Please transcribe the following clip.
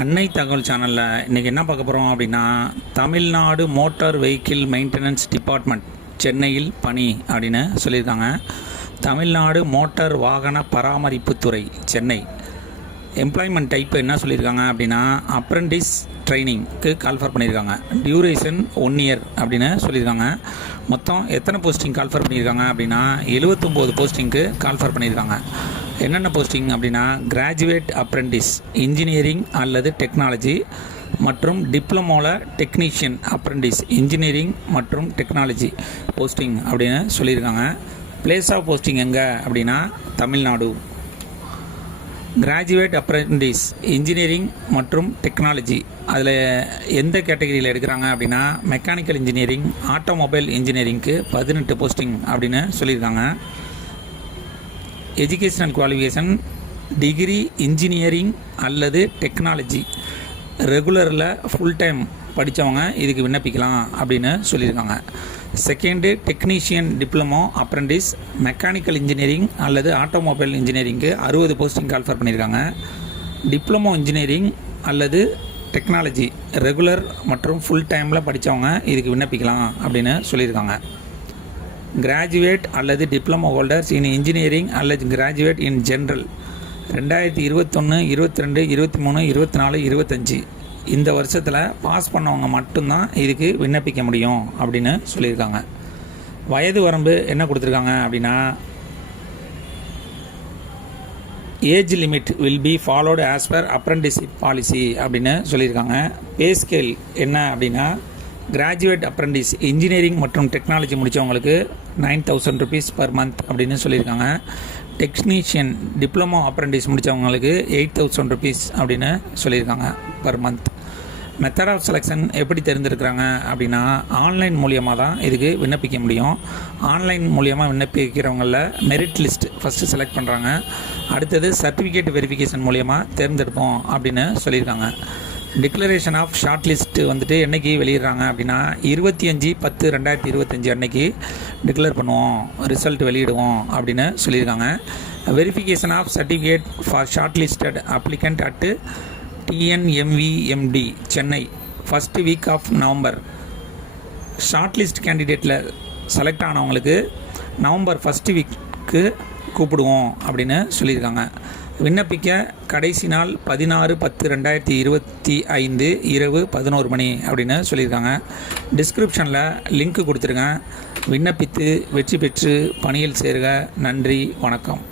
அன்னை தகவல் சேனலில் இன்றைக்கி என்ன பார்க்க போகிறோம் அப்படின்னா Tamil Nadu motor vehicle maintenance department சென்னையில் பணி அப்படின்னு சொல்லியிருக்காங்க. தமிழ்நாடு மோட்டார் வாகன பராமரிப்புத்துறை சென்னை. எம்ப்ளாய்மெண்ட் டைப் என்ன சொல்லியிருக்காங்க அப்படின்னா அப்ரெண்டிஸ் ட்ரைனிங்க்கு கால்ஃபர் பண்ணியிருக்காங்க. டியூரேஷன் ஒன் இயர் அப்படின்னு சொல்லியிருக்காங்க. மொத்தம் எத்தனை போஸ்டிங் கால்ஃபர் பண்ணியிருக்காங்க அப்படின்னா எழுபத்தொம்போது போஸ்டிங்க்கு கால்ஃபர் பண்ணியிருக்காங்க. என்னென்ன போஸ்டிங் அப்படின்னா கிராஜுவேட் அப்ரெண்டிஸ் இன்ஜினியரிங் அல்லது டெக்னாலஜி மற்றும் டிப்ளமோவில் டெக்னீஷியன் அப்ரெண்டிஸ் இன்ஜினியரிங் மற்றும் டெக்னாலஜி போஸ்டிங் அப்படின்னு சொல்லியிருக்காங்க. பிளேஸ் ஆஃப் போஸ்டிங் எங்கே அப்படின்னா தமிழ்நாடு. கிராஜுவேட் அப்ரெண்டிஸ் இன்ஜினியரிங் மற்றும் டெக்னாலஜி அதில் எந்த கேட்டகரியில் எடுக்கிறாங்க அப்படின்னா மெக்கானிக்கல் இன்ஜினியரிங் ஆட்டோமொபைல் இன்ஜினியரிங்க்கு பதினெட்டு போஸ்டிங் அப்படின்னு சொல்லியிருக்காங்க. எஜுகேஷனல் குவாலிஃபிகேஷன் டிகிரி இன்ஜினியரிங் அல்லது டெக்னாலஜி ரெகுலரில் ஃபுல் டைம் படித்தவங்க இதுக்கு விண்ணப்பிக்கலாம் அப்படின்னு சொல்லியிருக்காங்க. Second technician diploma apprentice mechanical engineering அல்லது ஆட்டோமொபைல் இன்ஜினியரிங்க்கு அறுபது போஸ்டிங் கால்ஃபர் பண்ணியிருக்காங்க. டிப்ளமோ இன்ஜினியரிங் அல்லது டெக்னாலஜி ரெகுலர் மற்றும் ஃபுல் டைமில் படித்தவங்க இதுக்கு விண்ணப்பிக்கலாம் அப்படின்னு சொல்லியிருக்காங்க. கிராஜுவேட் அல்லது டிப்ளமோ ஹோல்டர்ஸ் இன் இன்ஜினியரிங் அல்லது கிராஜுவேட் இன் ஜென்ரல் ரெண்டாயிரத்தி இருபத்தொன்று இருபத்தி ரெண்டு இருபத்தி மூணு இருபத்தி நாலு இருபத்தஞ்சி இந்த வருஷத்தில் பாஸ் பண்ணவங்க மட்டும்தான் இதுக்கு விண்ணப்பிக்க முடியும் அப்படின்னு சொல்லியிருக்காங்க. வயது வரம்பு என்ன கொடுத்துருக்காங்க அப்படின்னா age limit will be followed as per apprenticeship policy அப்படின்னு சொல்லியிருக்காங்க. பே ஸ்கேல் என்ன அப்படின்னா கிராஜுவேட் அப்ரெண்டிஸ் இன்ஜினியரிங் மற்றும் technology முடித்தவங்களுக்கு nine thousand rupees per month அப்படின்னு சொல்லியிருக்காங்க. டெக்னீஷியன் டிப்ளமோ அப்ரெண்டிஸ் முடித்தவங்களுக்கு எயிட் தௌசண்ட் ருபீஸ் அப்படின்னு சொல்லியிருக்காங்க per month method of selection எப்படி தெரிஞ்சிருக்கிறாங்க அப்படின்னா ஆன்லைன் மூலியமாக தான் இதுக்கு விண்ணப்பிக்க முடியும். ஆன்லைன் மூலியமாக விண்ணப்பிக்கிறவங்களில் மெரிட் லிஸ்ட் ஃபஸ்ட்டு செலக்ட் பண்ணுறாங்க அடுத்தது சர்டிஃபிகேட் வெரிஃபிகேஷன் மூலியமாக தேர்ந்தெடுப்போம் அப்படின்னு சொல்லியிருக்காங்க. டிக்ளரேஷன் ஆஃப் ஷார்ட் லிஸ்ட்டு வந்துட்டு என்னைக்கு வெளியிடுறாங்க அப்படின்னா இருபத்தி அஞ்சு பத்து ரெண்டாயிரத்தி இருபத்தஞ்சி அன்னைக்கு டிக்ளேர் பண்ணுவோம் ரிசல்ட் வெளியிடுவோம் அப்படின்னு சொல்லியிருக்காங்க. Verification of certificate for short listed applicant at TNMVMD Chennai first week of November short list கேண்டிடேட்டில் select ஆனவங்களுக்கு நவம்பர் ஃபஸ்ட்டு வீக்கு கூப்பிடுவோம் அப்படின்னு சொல்லியிருக்காங்க. விண்ணப்பிக்க கடைசி நாள் பதினாறு பத்து ரெண்டாயிரத்தி இருபத்தி ஐந்து இரவு பதினோரு மணி அப்படின்னு சொல்லியிருக்காங்க. டிஸ்கிரிப்ஷனில் லிங்க் கொடுத்துருங்க. விண்ணப்பித்து வெற்றி பெற்று பணியில் சேருக. நன்றி வணக்கம்.